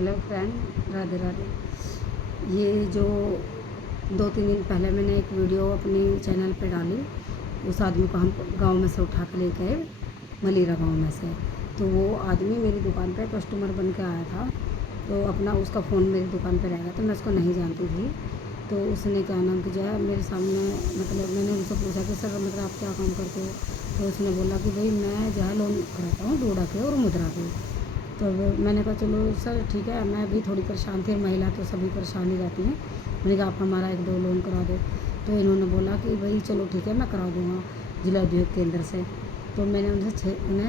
Hello friend, Radhe Radhe. ये जो 2-3 दिन पहले मैंने एक वीडियो अपनी चैनल पे डाली, उस आदमी को हम गांव में से उठा के लेके आए, मलीरा गांव में से। तो वो आदमी मेरी दुकान पे कस्टमर बन के आया था, तो अपना उसका फ़ोन मेरी दुकान पे रह गया, तो मैं उसको नहीं जानती थी। तो उसने क्या नाम कि जो है मेरे सामने, मतलब मैंने उनसे पूछा कि सर मतलब आप क्या काम करते हो। तो उसने बोला कि भाई मैं जो है लोन कराता हूँ डोडा के और मुद्रा के। तो मैंने कहा चलो सर ठीक है, मैं भी थोड़ी परेशान थी, महिला तो सभी परेशान ही रहती हैं। मैंने कहा आप हमारा 1-2 लोन करा दो। तो इन्होंने बोला कि भाई चलो ठीक है, मैं करा दूँगा जिला उद्योग केंद्र से। तो मैंने उन्हें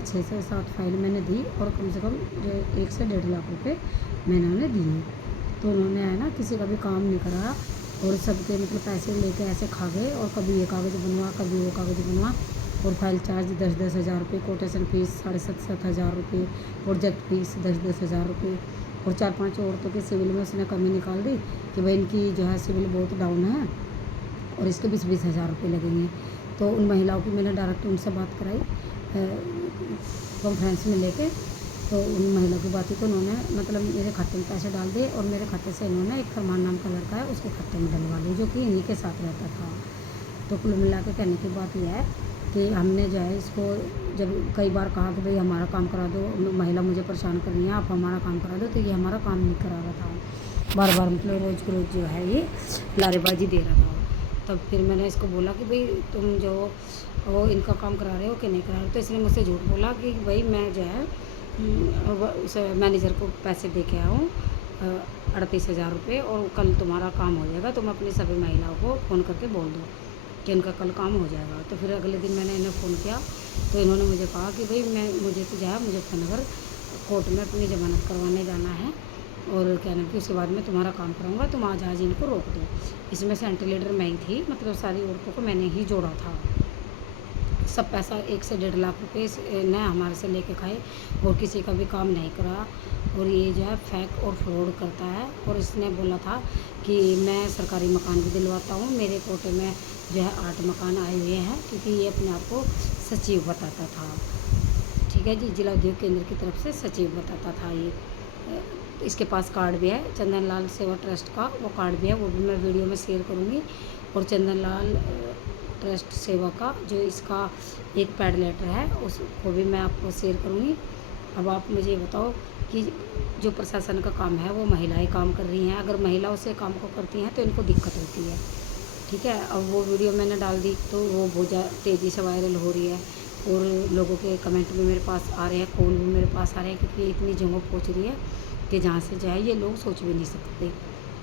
6 से 7 फाइल मैंने दी और कम से कम जो 1 से 1.5 लाख रुपए मैंने उन्हें दिए। तो उन्होंने है ना किसी का भी काम नहीं कराया और सबके मतलब पैसे लेके ऐसे खा गए, और कभी ये कागज़ बनवा, कभी वो कागज़ बनवा, और फाइल चार्ज 10-10 हज़ार रुपये, कोटेशन फीस 7.5-7 हज़ार रुपये, प्रोजेक्ट फीस 10-10 हज़ार रुपये, और 4-5 औरतों के सिविल में उसने कमी निकाल दी कि भाई इनकी जो है सिविल बहुत डाउन है और इसके 20-20 हज़ार रुपये लगेंगे। तो उन महिलाओं की मैंने डायरेक्ट उनसे बात कराई कॉन्फ्रेंस में लेके। तो उन महिलाओं की बात हुई तो उन्होंने मतलब मेरे खाते में पैसे डाल दिए, और मेरे खाते से इन्होंने एक फरमान नाम का लड़का है उसके खाते में डलवा दी, जो कि इन्हीं के साथ रहता था। तो कुल मिला के कहने की बात यह है कि हमने जो है इसको जब कई बार कहा कि भाई हमारा काम करा दो, महिला मुझे परेशान कर रही है, आप हमारा काम करा दो, तो ये हमारा काम नहीं करा रहा था। बार बार मतलब रोज़ के रोज़ जो है ये लारेबाजी दे रहा था। तब फिर मैंने इसको बोला कि भाई तुम जो वो इनका काम करा रहे हो कि नहीं करा रहे हो। तो इसने मुझसे झूठ बोला कि भाई मैं जो है उस मैनेजर को पैसे दे के आया हूँ 38 हज़ार रुपये, और कल तुम्हारा काम हो जाएगा, तुम अपनी सभी महिलाओं को फ़ोन करके बोल दो कि इनका कल काम हो जाएगा। तो फिर अगले दिन मैंने इन्हें फ़ोन किया, तो इन्होंने मुझे कहा कि भाई मुझे तो जो है मुजफ्फरनगर कोर्ट में अपनी ज़मानत करवाने जाना है, और क्या नाम कि उसके बाद मैं तुम्हारा काम कराऊंगा, तुम आज इनको रोक दो। इसमें सेंटर लीडर मैं ही थी, मतलब सारी औरतों को मैंने ही जोड़ा था। सब पैसा 1 से 1.5 लाख रुपये ने हमारे से लेके खाए, और किसी का भी काम नहीं करा, और ये जो है फेक और फ्रॉड करता है। और इसने बोला था कि मैं सरकारी मकान भी दिलवाता हूँ, मेरे कोटे में जो है 8 मकान आए हुए हैं, क्योंकि ये अपने आप को सचिव बताता था। ठीक है जी, जिला उद्योग केंद्र की तरफ से सचिव बताता था ये। इसके पास कार्ड भी है चंदन लाल सेवा ट्रस्ट का, वो कार्ड भी है, वो भी मैं वीडियो में शेयर करूँगी। और चंदन लाल ट्रस्ट सेवा का जो इसका एक पैड लेटर है उसको भी मैं आपको शेयर करूँगी। अब आप मुझे बताओ कि जो प्रशासन का काम है वो महिलाएं काम कर रही हैं, अगर महिलाओं से काम को करती हैं तो इनको दिक्कत होती है। ठीक है, अब वो वीडियो मैंने डाल दी तो वो बहुत तेज़ी से वायरल हो रही है, और लोगों के कमेंट भी मेरे पास आ रहे हैं, कॉल भी मेरे पास आ रहे हैं, क्योंकि इतनी जगह पहुँच रही है कि जहाँ से जो है ये लोग सोच भी नहीं सकते।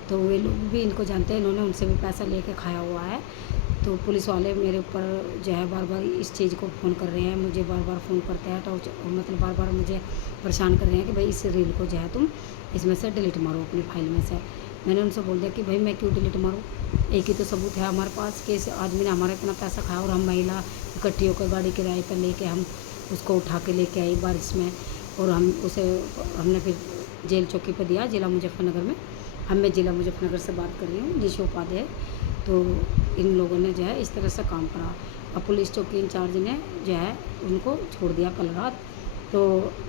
तो वे लोग भी इनको जानते हैं, इन्होंने उनसे भी पैसा लेके खाया हुआ है। तो पुलिस वाले मेरे ऊपर जो है बार बार इस चीज़ को फ़ोन कर रहे हैं, मुझे बार बार फ़ोन करते हैं, मतलब बार बार मुझे परेशान कर रहे हैं कि भाई इस रील को जो है तुम इसमें से डिलीट मारो अपनी फाइल में से। मैंने उनसे बोल दिया कि भाई मैं क्यों डिलीट मारूँ, एक ही तो सबूत है हमारे पास कि इस आदमी ने हमारा इतना पैसा खाया, और हम महिला इकट्ठी होकर गाड़ी किराए पर लेके हम उसको उठा के लेके आई बारिश में, और हमने फिर जेल चौकी पर दिया जिला मुजफ्फरनगर में। मैं जिला मुजफ्फरनगर से बात कर रही हूँ, निशा उपाध्याय। तो इन लोगों ने जो है इस तरह से काम करा। अब पुलिस चौकी इंचार्ज ने जो है उनको छोड़ दिया कल रात। तो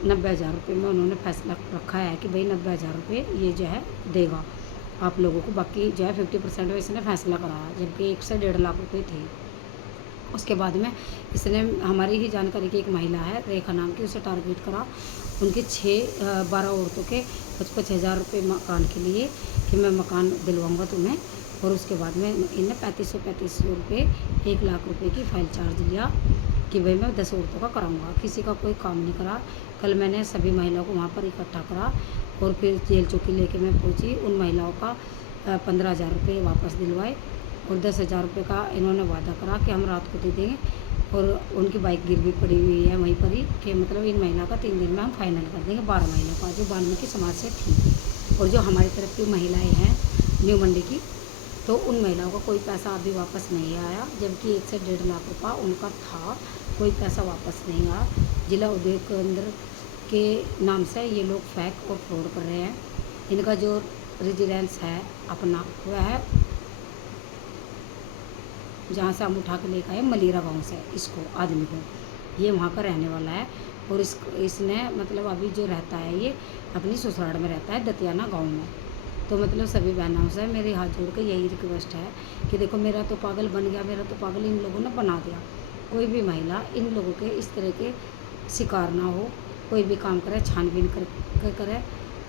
90 हज़ार रुपये में उन्होंने फैसला रखा है कि भाई 90 हज़ार रुपये ये जो है देगा आप लोगों को, बाकी जो है 50% में इसने फैसला कराया, जबकि 1 से 1.5 लाख रुपये थे। उसके बाद में इसने हमारी ही जानकारी की एक महिला है रेखा नाम की, उसे टारगेट करा, उनके 12 औरतों के 55 हज़ार रुपये मकान के लिए कि मैं मकान दिलवाऊंगा तुम्हें। और उसके बाद में इन्हें 3500 रुपये 1 लाख रुपए की फ़ाइल चार्ज लिया कि भाई मैं 10 औरतों का कराऊंगा, किसी का कोई काम नहीं करा। कल मैंने सभी महिलाओं को वहाँ पर इकट्ठा करा, और फिर जेल चौकी लेके मैं पहुँची, उन महिलाओं का 15 हज़ार रुपये वापस दिलवाए, और 10 हज़ार रुपये का इन्होंने वादा करा कि हम रात को दे देंगे। और उनकी बाइक गिरवी पड़ी हुई है वहीं पर ही, कि मतलब इन महिला का 3 दिन में हम फाइनल कर देंगे 12 महिलाओं का, जो वाल्मीकि समाज से थी। और जो हमारी तरफ की महिलाएं हैं न्यू मंडी की, तो उन महिलाओं का कोई पैसा अभी वापस नहीं आया, जबकि 1 से 1.5 लाख रुपया उनका था, कोई पैसा वापस नहीं आया। जिला उद्योग केंद्र के नाम से ये लोग फेक और फ्रॉड कर रहे हैं। इनका जो रेजिडेंस है अपना वह है जहाँ से हम उठा के लेकर आए मलीरा गांव से, इसको आदमी को ये वहाँ का रहने वाला है और इसने मतलब अभी जो रहता है ये अपनी ससुराल में रहता है, दतियाना गाँव में। तो मतलब सभी बहनों से मेरे हाथ जोड़ के यही रिक्वेस्ट है कि देखो मेरा तो पागल बन गया, मेरा तो पागल इन लोगों ने बना दिया। कोई भी महिला इन लोगों के इस तरह के शिकार ना हो, कोई भी काम करे छानबीन कर करे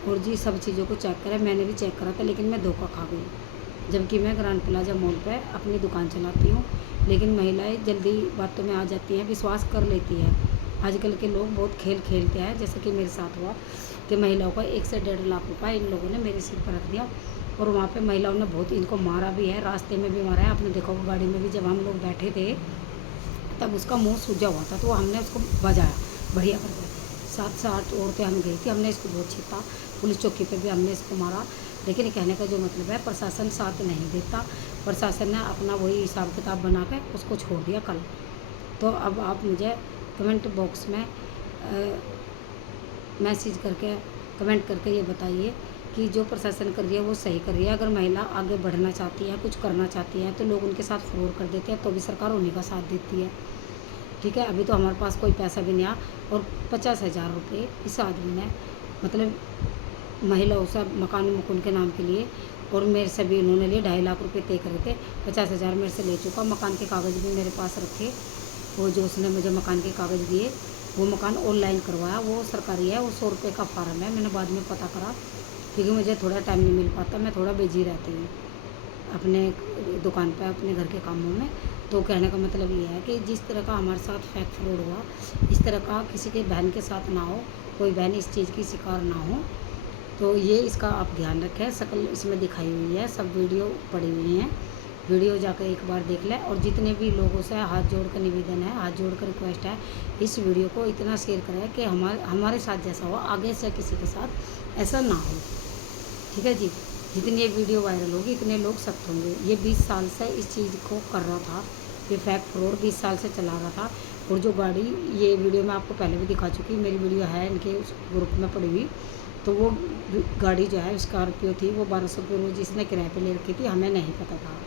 और जी सब चीज़ों को चेक करे। मैंने भी चेक करा था लेकिन मैं धोखा खा गई, जबकि मैं ग्रैंड प्लाजा मॉल पे अपनी दुकान चलाती हूँ। लेकिन महिलाएं जल्दी बातों में आ जाती हैं, विश्वास कर लेती है। आजकल के लोग बहुत खेल खेलते हैं, जैसे कि मेरे साथ हुआ कि महिलाओं का 1 से 1.5 लाख रुपया इन लोगों ने मेरे सिर पर रख दिया और वहाँ पे महिलाओं ने बहुत इनको मारा भी है, रास्ते में भी मारा है। आपने देखा होगा गाड़ी में भी जब हम लोग बैठे थे तब उसका मुंह सूजा हुआ था, तो हमने उसको बजाया बढ़िया करके। 7 से 8 औरतें हम गई थी, हमने इसको बहुत छीटा, पुलिस चौकी पे भी हमने इसको मारा। लेकिन कहने का जो मतलब है प्रशासन साथ नहीं देता, प्रशासन ने अपना वही हिसाब किताब बना के उसको छोड़ दिया कल। तो अब आप मुझे कमेंट बॉक्स में मैसेज करके कमेंट करके ये बताइए कि जो प्रशासन कर रही है वो सही कर रही है। अगर महिला आगे बढ़ना चाहती है, कुछ करना चाहती है, तो लोग उनके साथ फ्रॉड कर देते हैं, तो भी सरकार उन्हीं का साथ देती है। ठीक है, अभी तो हमारे पास कोई पैसा भी नहीं आया और 50,000 रुपये इस आदमी ने मतलब महिलाओं से मकान मुकुन के नाम के लिए और मेरे से भी उन्होंने लिए 2.5 लाख रुपये तय करे थे। 50,000 मेरे से ले चुका। मकान के कागज़ भी मेरे पास रखे, वो जो उसने मुझे मकान के कागज़ दिए, वो मकान ऑनलाइन करवाया, वो सरकारी है, वो 100 रुपये का फार्म है। मैंने बाद में पता करा क्योंकि मुझे थोड़ा टाइम नहीं मिल पाता, मैं थोड़ा बिजी रहती हूँ अपने दुकान पे, अपने घर के कामों में। तो कहने का मतलब ये है कि जिस तरह का हमारे साथ फेक फ्रॉड हुआ, इस तरह का किसी के बहन के साथ ना हो, कोई बहन इस चीज़ की शिकार ना हो। तो ये इसका आप ध्यान रखें। शकल इसमें दिखाई हुई है, सब वीडियो पड़ी हुई हैं, वीडियो जाकर एक बार देख लें। और जितने भी लोगों से हाथ जोड़ कर निवेदन है, हाथ जोड़ कर रिक्वेस्ट है, इस वीडियो को इतना शेयर करें कि हमारे साथ जैसा हुआ आगे से किसी के साथ ऐसा ना हो। ठीक है जी, जितनी ये वीडियो वायरल होगी इतने लोग सख्त होंगे। ये 20 साल से इस चीज़ को कर रहा था, ये फेक फ्रॉड 20 साल से चला रहा था। और जो गाड़ी, ये वीडियो मैं आपको पहले भी दिखा चुकी, मेरी वीडियो है इनके उस ग्रुप में पड़ी हुई। तो वो गाड़ी जो है स्कॉर्पियो थी, वो 1200 रुपये वो जिसने किराए पे ले रखी थी, हमें नहीं पता था।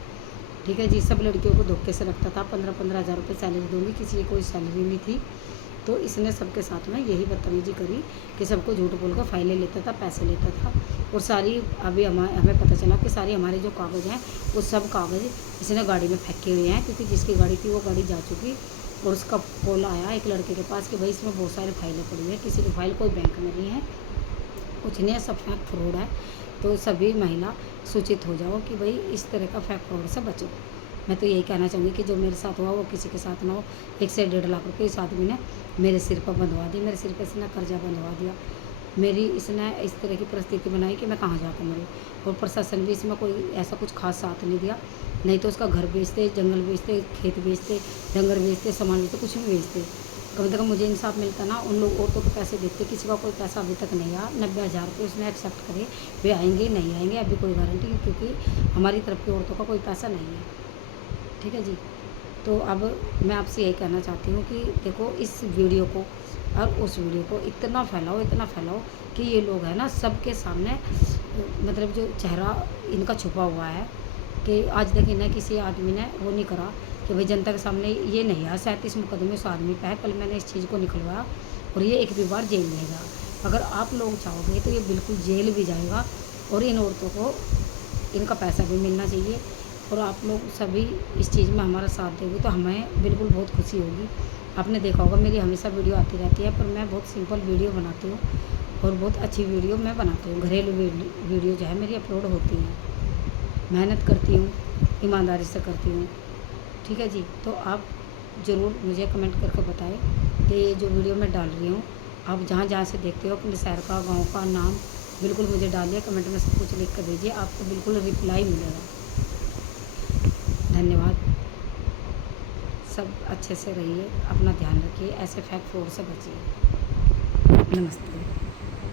ठीक है जी, सब लड़कियों को धोखे से रखता था। 15-15 हज़ार रुपये सैलरी दूंगी, किसी की कोई सैलरी नहीं थी। तो इसने सबके साथ में यही बदतमीजी करी कि सबको झूठ बोल कर फाइलें लेता था, पैसे लेता था। और सारी अभी हमें पता चला कि सारी हमारे जो कागज़ हैं वो सब कागज़ इसने गाड़ी में फेंके हुए हैं, क्योंकि जिसकी गाड़ी थी वो गाड़ी जा चुकी। और उसका कॉल आया एक लड़के के पास कि भाई इसमें बहुत सारी फाइलें पड़ी हुई हैं, किसी की फाइल कोई बैंक में नहीं है, कुछ नहीं है, सब फेक फ्रॉड है। तो सभी महिला सूचित हो जाओ कि भाई इस तरह का फेक फ्रॉड से बचो। मैं तो यही कहना चाहूँगी कि जो मेरे साथ हुआ वो किसी के साथ ना हो। 1 से 1.5 लाख रुपये इस आदमी ने मेरे सिर पर बंधवा दी, मेरे सिर पर इसने कर्जा बंधवा दिया। मेरी इसने इस तरह की परिस्थिति बनाई कि मैं कहाँ जाकर मरूँ। और प्रशासन भी इसमें कोई ऐसा कुछ खास साथ नहीं दिया, नहीं तो उसका घर बेचते, जंगल बेचते, खेत बेचते, डंगर बेचते, सामान बेचते, कुछ भी बेचते। कम से कम मुझे इंसाफ मिलता ना। उन लोग औरतों को पैसे देते, किसी का कोई पैसा अभी तक नहीं आया। 90,000 रुपये उसने एक्सेप्ट करे, वे आएंगे नहीं आएंगे अभी कोई गारंटी, क्योंकि हमारी तरफ की औरतों का कोई पैसा नहीं है। ठीक है जी, तो अब मैं आपसे यही कहना चाहती हूँ कि देखो इस वीडियो को और उस वीडियो को इतना फैलाओ कि ये लोग हैं ना सबके सामने, मतलब जो चेहरा इनका छुपा हुआ है कि आज तक इन्हें किसी आदमी ने वो नहीं करा कि भाई जनता के सामने ये नहीं है। 37 मुकदमे उस आदमी पे है, कल मैंने इस चीज़ को निकलवाया और ये एक भी बार जेल नहीं गया। अगर आप लोग चाहोगे तो ये बिल्कुल जेल भी जाएगा और इन औरतों को इनका पैसा भी मिलना चाहिए। और आप लोग सभी इस चीज़ में हमारा साथ देंगे तो हमें बिल्कुल बहुत खुशी होगी। आपने देखा होगा मेरी हमेशा वीडियो आती रहती है, पर मैं बहुत सिंपल वीडियो बनाती हूँ और बहुत अच्छी वीडियो मैं बनाती हूँ। घरेलू वीडियो जो है मेरी अपलोड होती है, मेहनत करती हूँ, ईमानदारी से करती हूँ। ठीक है जी, तो आप ज़रूर मुझे कमेंट करके बताएं कि ये जो वीडियो मैं डाल रही हूँ, आप जहाँ जहाँ से देखते हो अपने शहर का, गाँव का नाम बिल्कुल मुझे डालिए, कमेंट में सब कुछ लिख कर दीजिए, आपको बिल्कुल रिप्लाई मिलेगा। धन्यवाद। सब अच्छे से रहिए, अपना ध्यान रखिए, ऐसे फेक फ्रॉड से बचिए। नमस्ते।